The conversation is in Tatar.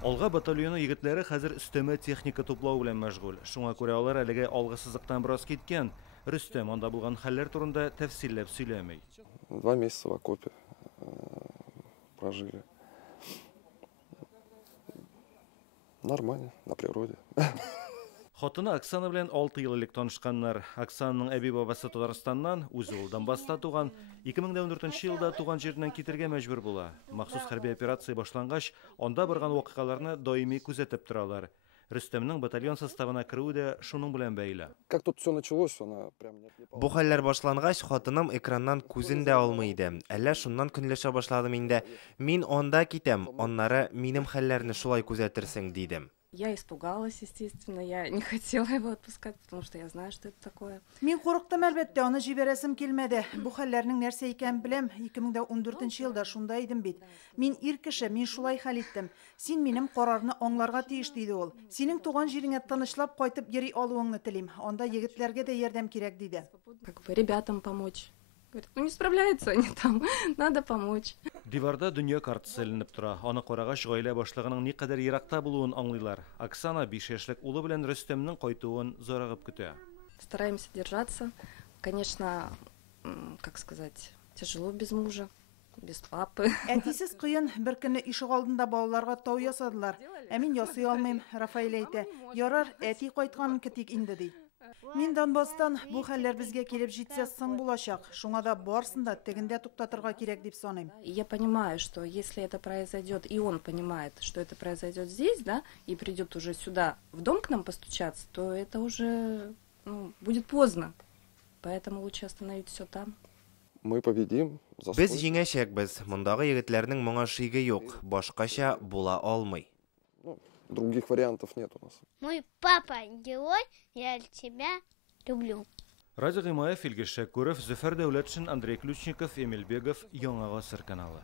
Алга батальоны егетләре хәзер өстәмә техника туплау белән мәшгуль. Шуңа күрә алар әлегә алгысызлыктан бераз киткән. Рөстәм анда булган хәлләр турында тәфсилләп сөйләмәй. 2 месяца в окопе прожили. Нормально, на природе. Хатыны Оксана белән 6 ел элек танышканнар. Оксаның әби-бабасы Татарстаннан, үзе ул Донбасста туган. 2014 елда туган җиреннән китәргә мәҗбүр була. Махсус хәрби операция башлангач, анда барган вакыйгаларны даими күзәтеп торалар. Рөстәмнең батальон составына керүе дә шуның белән бәйле. Как тут все началось, она прям... Бу хәлләр башлангач, хатыным экраннан күзен дә алмый иде. Әллә шуннан көнләшә башладым инде. Мин анда китәм, аннары минем хәлләрне шулай күзәтерсең дидем. Я испугалась, естественно, я не хотела его отпускать, потому что я знаю, что это такое. Мин курыктым әлбәттә, аны җибәрәсем килмәде. Бу хәлләрнең нәрсә икән беләм, 2014 елда шунда идем бит. Мин ир кеше, мин шулай хәл иттем. Син минем карарны аңларга тиеш диде ул. Синең туган җиреңә тынычлап кайтып йөри алуыңны телим. Анда егетләргә дә ярдәм кирәк диде. Как бы ребятам помочь. Говорит, ну не справляются они там, надо помочь. Диварда дөнья картасы эленеп тора. Аны карагач, гаилә башлыгының никадәр еракта булуын аңлыйлар. Оксана 5 яшьлек улы белән Рөстәмнең кайтуын зарыгып көтә. Стараемся держаться. Конечно, как сказать, тяжело без мужа, без папы. Әтисез кыен, бер көнне ишек алдында балаларга тау ясадылар. Ә мин ясый алмыйм, Рафаил әйтә. Ярар, әти кайткан кетик инде ди. Мин Донбасстан бу хәлләр безгә килеп җитсә соң булачак. Шуңа да барсын да тегендә туктатырга кирәк дип саныйм. Я понимаю, что если это произойдет, и он понимает, что это произойдет здесь, да, и придет уже сюда, в дом к нам постучаться, то это уже будет поздно. Поэтому лучше остановить все там. Мы победим. Без җиңәчәкбез. Мондагы егетләрнең моңа шиге юк. Башкача була алмый. Других вариантов нет у нас. Мой папа герой, я тебя люблю. Радио Гыймаев, Илгиз Шәкүров, Зөфәр Дәүләтшин, Андрей Ключников, Эмиль Бегов, Яңа Гасыр каналы.